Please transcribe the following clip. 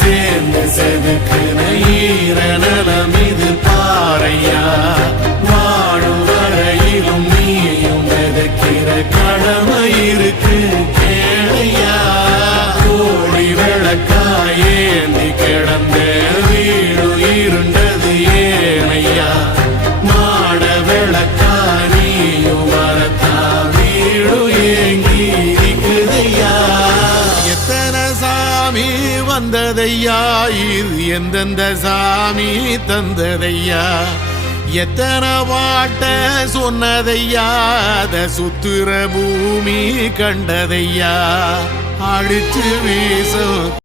சேர்ந்து செதுக்குன ஈரநலம் இது பாறையா. வாழும் வரையிலும் நீயும் விதைக்கிற கடமை இருக்கு கேளையா. கோடி விளக்காயேந்தி கிடந்த வீடு இருண்டது ஏனையா. மாட விளக்கா நீயும் வரத்தா வீடு ஏங்கி இருக்குதையா. எத்தனை சாமி வந்ததையா, இது எந்தெந்த சாமி தந்ததையா. எத்தனை பாட்ட சொன்னதையா, அத சுத்துற பூமி கண்டதையா. அடிச்சு வீசும்